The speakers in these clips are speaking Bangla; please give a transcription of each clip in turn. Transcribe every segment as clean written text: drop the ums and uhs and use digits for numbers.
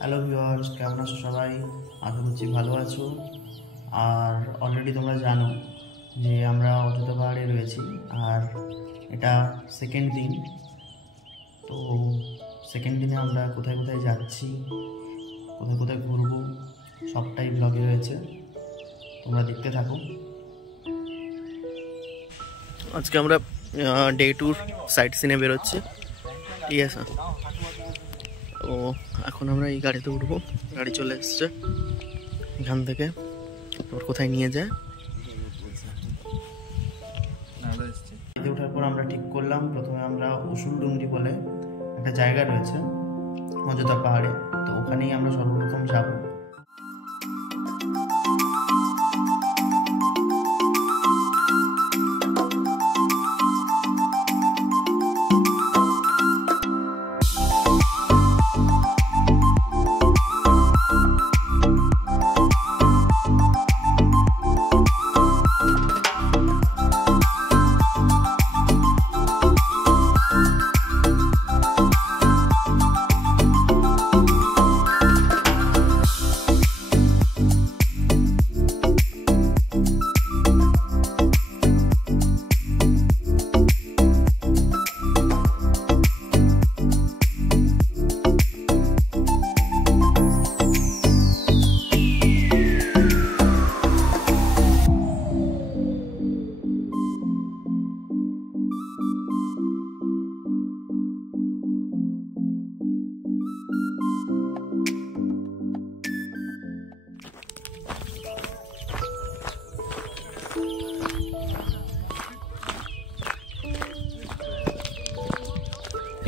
হ্যালো ভিউয়ার্স, কেমন আছো সবাই? আশা করছি ভালো আছো। আর অলরেডি তোমরা জানো যে আমরা অযোধ্যা পাহাড়ে রয়েছি, আর এটা সেকেন্ড দিন। তো সেকেন্ড দিনে আমরা কোথায় কোথায় যাচ্ছি, কোথায় কোথায় ঘুরবো, সবটাই ব্লগে রয়েছে, তোমরা দেখতে থাকো। আজকে আমরা ডে ট্যুর সাইট সিনে বেরোচ্ছি, ঠিক আছে? তো এখন আমরা এই গাড়িতে উঠবো, গাড়ি চলে এসছে এখান থেকে। তোর কোথায় নিয়ে যায় গাড়িতে ওঠার পর আমরা ঠিক করলাম প্রথমে আমরা উসুলডুংরি বলে একটা জায়গা রয়েছে অযোধ্যা পাহাড়ে, তো ওখানেই আমরা সর্বপ্রথম যাবো।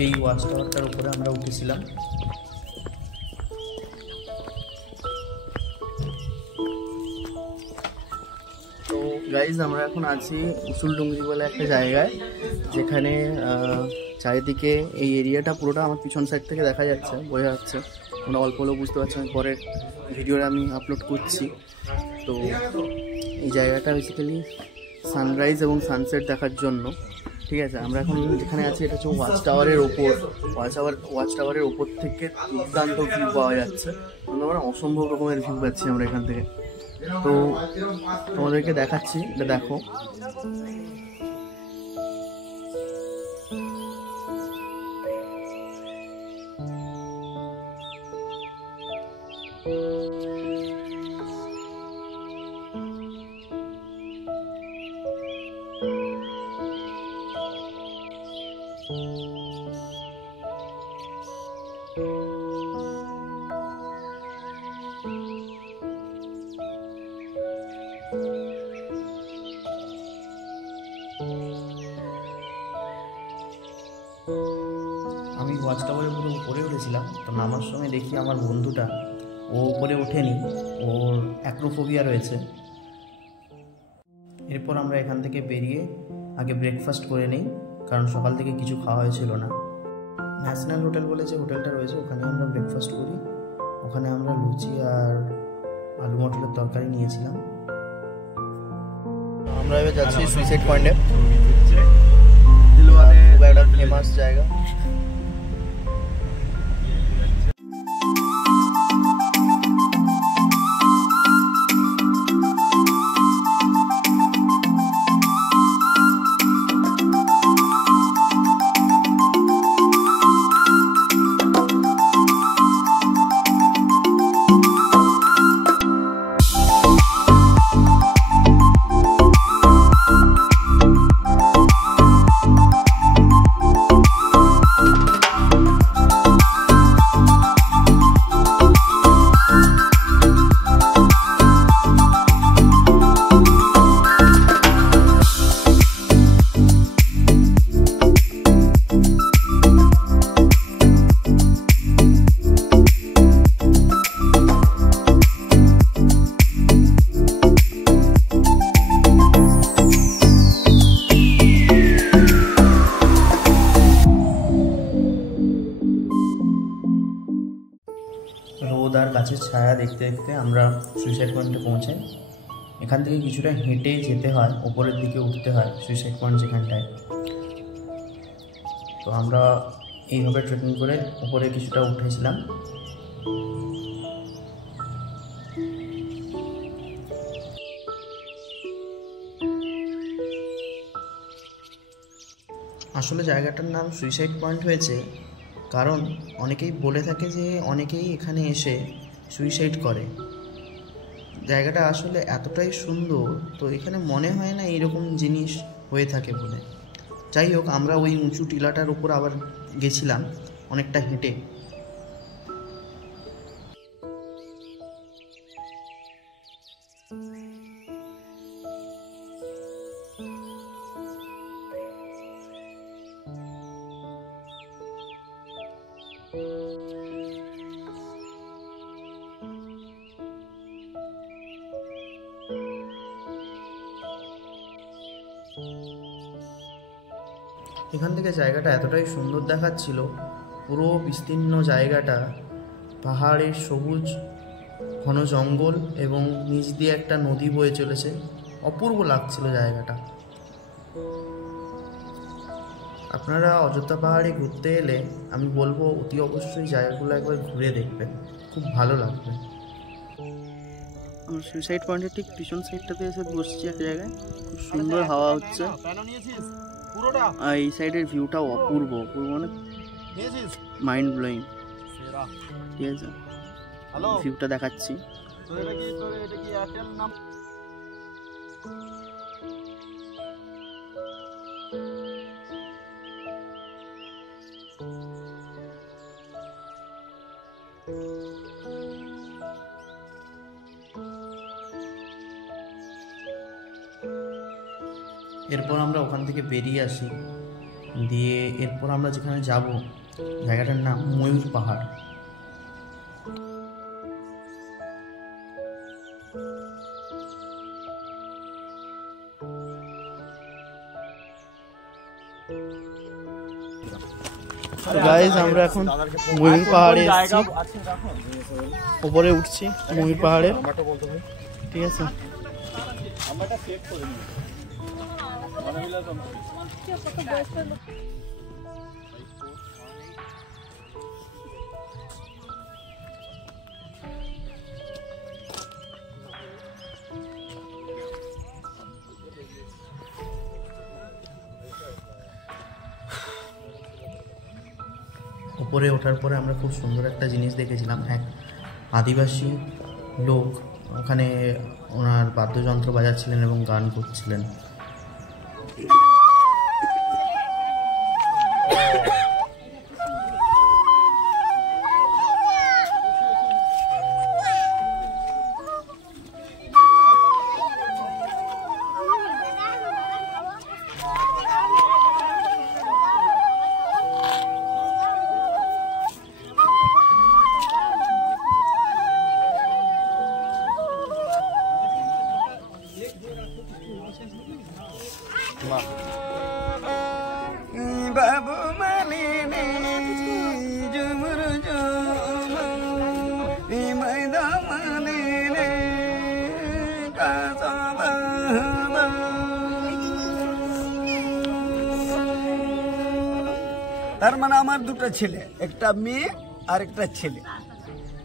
এই ওয়াচ টাওয়ারটার উপরে আমরা উঠেছিলাম। তো গাইজ, আমরা এখন আছি উসুলডুংরি বলে একটা জায়গায়, যেখানে চারিদিকে এই এরিয়াটা পুরোটা আমার পিছন সাইড থেকে দেখা যাচ্ছে, বোঝা যাচ্ছে। তোমরা অল্প অল্প বুঝতে পারছো, আমি পরের ভিডিওটা আমি আপলোড করছি। তো এই জায়গাটা বেসিক্যালি সানরাইজ এবং সানসেট দেখার জন্য, ঠিক আছে? আমরা এখন যেখানে আছি এটা হচ্ছে ওয়াচ টাওয়ারের ওপর। ওয়াচ টাওয়ারের ওপর থেকে দুর্দান্ত ভিউ পাওয়া যাচ্ছে, মানে অসম্ভব রকমের ভিউ পাচ্ছি আমরা এখান থেকে। তো তোমাদেরকে দেখাচ্ছি, এটা দেখো। আমি ওয়াচ টাওয়ারের পুরো উপরে উঠেছিলাম, তো নামার সময় দেখি আমার বন্ধুটা ও উপরে ওঠেনি, ওর অ্যাক্রোফোবিয়া রয়েছে। এরপর আমরা এখান থেকে বেরিয়ে আগে ব্রেকফাস্ট করে নিই, কারণ সকাল থেকে কিছু খাওয়া হয়েছিল না। ন্যাশনাল হোটেল বলে যে হোটেলটা রয়েছে, ওখানে আমরা ব্রেকফাস্ট করি। ওখানে আমরা লুচি আর আলু মটরের তরকারি নিয়েছিলাম। আমরা এবার যাচ্ছি সুইসাইড পয়েন্টে, খুব একটা ফেমাস জায়গা। রোদ আর গাছের ছায়া দেখতে দেখতে আমরা সুইসাইড পয়েন্টে পৌঁছাই। এখান থেকে কিছুটা হেঁটে যেতে হয়, ওপরের দিকে উঠতে হয় সুইসাইড পয়েন্ট যেখানটায়। তো আমরা এইভাবে ট্রেকিং করে উপরে কিছুটা উঠেছিলাম। আসলে জায়গাটার নাম সুইসাইড পয়েন্ট হয়েছে কারণ অনেকেই বলে থাকে যে অনেকেই এখানে এসে সুইসাইড করে। জায়গাটা আসলে এতটাই সুন্দর, তো এখানে মনে হয় না এইরকম জিনিস হয়ে থাকে বলে। যাই হোক, আমরা ওই উঁচু টিলাটার উপর আবার গেছিলাম অনেকটা হেঁটে। এখান থেকে জায়গাটা এতটাই সুন্দর দেখাচ্ছিল, পুরো বিস্তীর্ণ জায়গাটা, পাহাড়ের সবুজ ঘন জঙ্গল এবং নিচ দিয়ে একটা নদী বয়ে চলেছে। অপূর্ব লাগছিল জায়গাটা। আপনারা অযোধ্যা পাহাড়ে ঘুরতে এলে আমি বলবো অতি অবশ্যই জায়গাগুলো একবার ঘুরে দেখবেন, খুব ভালো লাগবে। আমরা সুইসাইড পয়েন্টের ঠিক পিছন সাইডটাতে এসে বসছি এক জায়গায়, খুব সুন্দর হাওয়া হচ্ছে। আর এই সাইডের ভিউটাও অপূর্ব, মানে মাইন্ড ব্লোয়িং। ঠিক আছে, ভিউটা দেখাচ্ছি। এরপর আমরা ওখান থেকে বেরিয়ে আসি, দিয়ে এরপর আমরা যেখানে যাব জায়গাটার নাম ময়ূর পাহাড়। গাইস, আমরা এখন ময়ূর পাহাড়ে এসেছি, উপরে উঠছি ময়ূর পাহাড়ে। ঠিক আছে, উপরে ওঠার পরে আমরা খুব সুন্দর একটা জিনিস দেখেছিলাম। এক আদিবাসী লোক ওখানে ওনার বাদ্যযন্ত্র বাজাচ্ছিলেন এবং গান করছিলেন। বাবু মানে জুমুর ময়দা মানে তার মানে আমার দুটো ছেলে, একটা মেয়ে আর একটা ছেলে,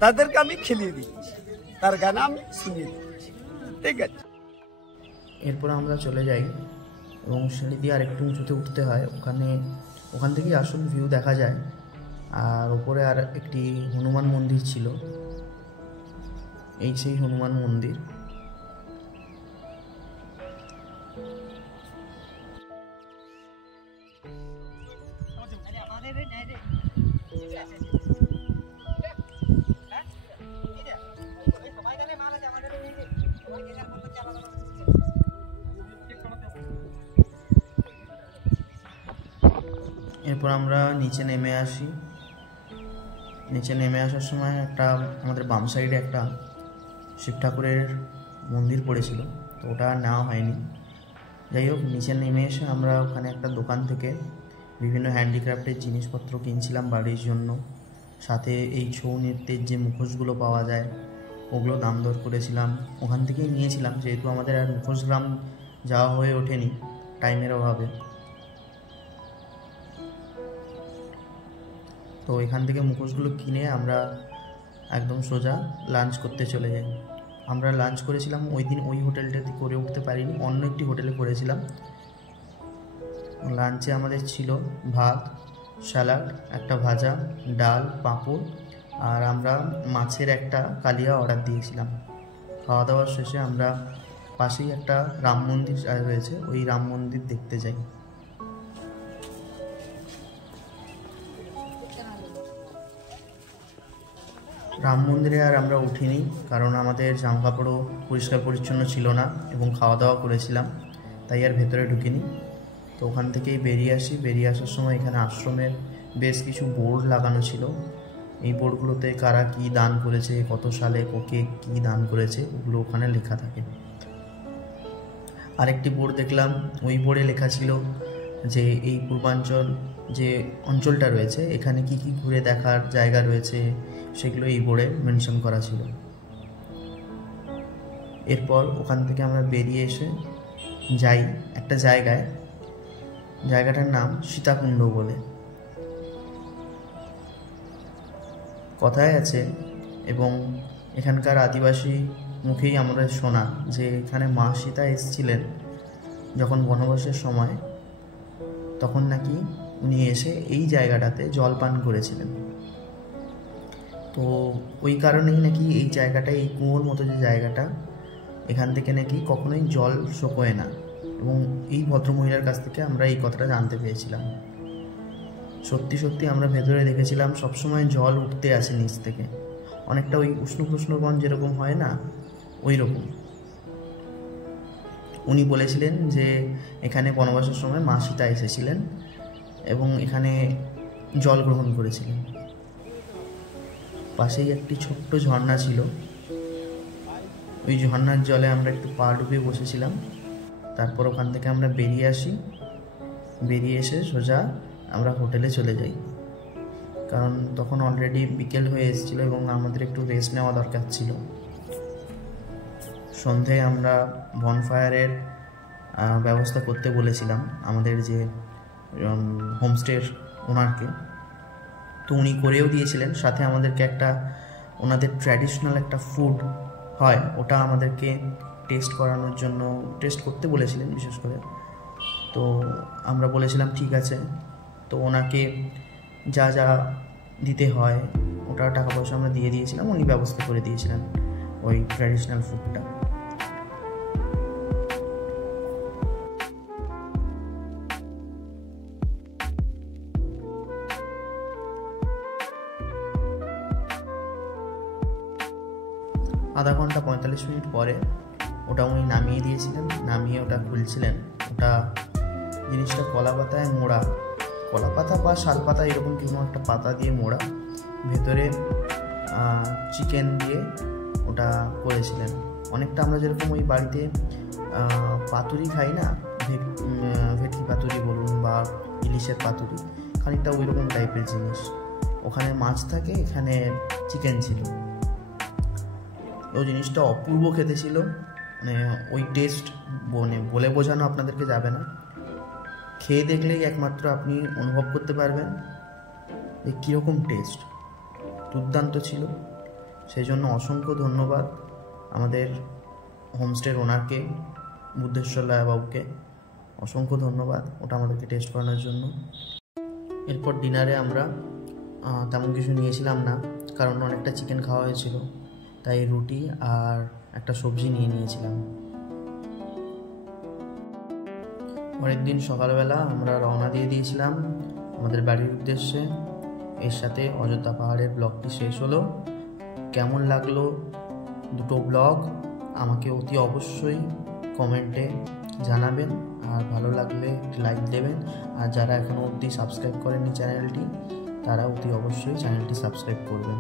তাদেরকে আমি খেলিয়ে দিচ্ছি, তার গান আমি শুনিয়ে দিচ্ছি। ঠিক আছে, এরপর আমরা চলে যাই এবং সিঁড়ি দিয়ে আর একটু উঁচুতে উঠতে হয়। ওখান থেকেই আসল ভিউ দেখা যায়। আর ওপরে আর একটি হনুমান মন্দির ছিল, এই সেই হনুমান মন্দির। এরপর আমরা নিচে নেমে আসি। নিচে নেমে আসার সময় আমাদের বাম সাইডে একটা শিব ঠাকুরের মন্দির পড়েছিল, তো ওটা আর নেওয়া হয়নি। যাই হোক, নিচে নেমে এসে আমরা ওখানে একটা দোকান থেকে বিভিন্ন হ্যান্ডিক্রাফটের জিনিসপত্র কিনছিলাম বাড়ির জন্য। সাথে এই ছৌ নৃত্যের যে মুখোশগুলো পাওয়া যায় ওগুলো দাম দর করেছিলাম, ওখান থেকেই নিয়েছিলাম, যেহেতু আমাদের আর মুখোশগ্রাম যাওয়া হয়ে ওঠেনি টাইমের অভাবে। তো এখান থেকে মুখোশগুলো কিনে আমরা একদম সোজা লাঞ্চ করতে চলে যাই। আমরা লাঞ্চ করেছিলাম ওই দিন ওই হোটেলটাতে করে উঠতে পারিনি, অন্য একটি হোটেলে করেছিলাম। লাঞ্চে আমাদের ছিল ভাত, স্যালাড, একটা ভাজা, ডাল, পাঁপড়, আর আমরা মাছের একটা কালিয়া অর্ডার দিয়েছিলাম। খাওয়া দাওয়ার শেষে আমরা পাশেই একটা রাম মন্দির রয়েছে, ওই রাম মন্দির দেখতে যাই। রাম মন্দিরে আর আমরা উঠিনি, কারণ আমাদের জামাকাপড়ও পরিষ্কার পরিচ্ছন্ন ছিল না এবং খাওয়া দাওয়া করেছিলাম, তাই আর ভেতরে ঢুকিনি। তো ওখান থেকেই বেরিয়ে আসি। বেরিয়ে আসার সময় এখানে আশ্রমের বেশ কিছু বোর্ড লাগানো ছিল। এই বোর্ডগুলোতে কারা কী দান করেছে, কত সালে কে কী দান করেছে, ওগুলো ওখানে লেখা থাকে। আরেকটি বোর্ড দেখলাম, ওই বোর্ডে লেখা ছিল যে এই পূর্বাঞ্চল যে অঞ্চলটা রয়েছে এখানে কি কি ঘুরে দেখার জায়গা রয়েছে, সেগুলো এই বোর্ডে মেনশন করা ছিল। এরপর ওখান থেকে আমরা বেরিয়ে এসে যাই একটা জায়গায়, জায়গাটার নাম সীতাকুণ্ড বলে। কথায় আছে এবং এখানকার আদিবাসী মুখেই আমরা শোনা যে এখানে মা সীতা এসেছিলেন যখন বনবাসের সময়, তখন নাকি উনি এসে এই জায়গাটাতে জল পান করেছিলেন। তো ওই কারণেই নাকি এই জায়গাটা, এই কুয়োর মতো যে জায়গাটা, এখান থেকে নাকি কখনোই জল শোকোয় না, এবং এই ভদ্রমহিলার কাছ থেকে আমরা এই কথাটা জানতে পেরেছিলাম। সত্যি সত্যি আমরা ভেতরে দেখেছিলাম সবসময় জল উঠতে আসে নিচ থেকে, অনেকটা ওই উষ্ণ যেরকম হয় না, ওই রকম। উনি বলেছিলেন যে এখানে বনবাসের সময় মা সীতা এসেছিলেন এবং এখানে জল গ্রহণ করেছিলেন। পাশেই একটি ছোট্ট ঝর্ণা ছিল, ওই ঝর্ণার জলে আমরা একটু পা ডুবিয়ে বসেছিলাম। তারপর ওখান থেকে আমরা বেরিয়ে আসি। বেরিয়ে এসে সোজা আমরা হোটেলে চলে যাই, কারণ তখন অলরেডি বিকেল হয়ে এসেছিলো এবং আমাদের একটু রেস্ট নেওয়া দরকার ছিল। সন্ধ্যায় আমরা বনফায়ারের ব্যবস্থা করতে বলেছিলাম আমাদের যে হোমস্টের ওনারকে, তো উনি করেও দিয়েছিলেন। সাথে আমাদেরকে একটা ওনাদের ট্র্যাডিশনাল একটা ফুড হয়, ওটা আমাদেরকে টেস্ট করতে বলেছিলেন বিশেষ করে। তো আমরা বলেছিলাম ঠিক আছে। তো ওনাকে যা যা দিতে হয় ওটা টাকা পয়সা আমরা দিয়ে দিয়েছিলাম, উনি ব্যবস্থা করে দিয়েছিলেন ওই ট্র্যাডিশনাল ফুডটা। আধা ঘন্টা 45 মিনিট পরে ওটা উনি নামিয়ে দিয়েছিলেন। নামিয়ে ওটা খুলছিলেন। ওটা জিনিসটা কলা পাতায় মোড়া, কলা পাতা বা শাল পাতা এরকম কোনো একটা পাতা দিয়ে মোড়া, ভেতরে চিকেন দিয়ে ওটা করেছিলেন। অনেকটা আমরা যেরকম ওই বাড়িতে পাতুরি খাই না, ভেটকি পাতুরি বলুন বা ইলিশের পাতুরি, খানিকটা ওই রকম টাইপের জিনিস। ওখানে মাছ থাকে, এখানে চিকেন ছিল। ওই জিনিসটা অপূর্ব খেতে ছিল, মানে ওই টেস্ট বলে বোঝানো আপনাদেরকে যাবে না। খেয়ে দেখলেই একমাত্র আপনি অনুভব করতে পারবেন যে কীরকম টেস্ট, দুর্দান্ত ছিল। সেই জন্য অসংখ্য ধন্যবাদ আমাদের হোমস্টের ওনারকে, বুদ্ধেশ্বর লায়াবাবুকে অসংখ্য ধন্যবাদ ওটা আমাদেরকে টেস্ট করানোর জন্য। এরপর ডিনারে আমরা তেমন কিছু নিয়েছিলাম না, কারণ অনেকটা চিকেন খাওয়া হয়েছিল, তাই রুটি আর একটা সবজি নিয়েছিলাম। পরের দিন সকালবেলা আমরা রওনা দিয়ে দিয়েছিলাম আমাদের বাড়ির উদ্দেশ্যে। এর সাথে অযোধ্যা পাহাড়ের ব্লগটি শেষ হলো। কেমন লাগলো দুটো ব্লগ আমাকে অতি অবশ্যই কমেন্টে জানাবেন, আর ভালো লাগলে একটি লাইক দেবেন। আর যারা এখনও অবধি সাবস্ক্রাইব করেননি চ্যানেলটি, তারা অতি অবশ্যই চ্যানেলটি সাবস্ক্রাইব করবেন।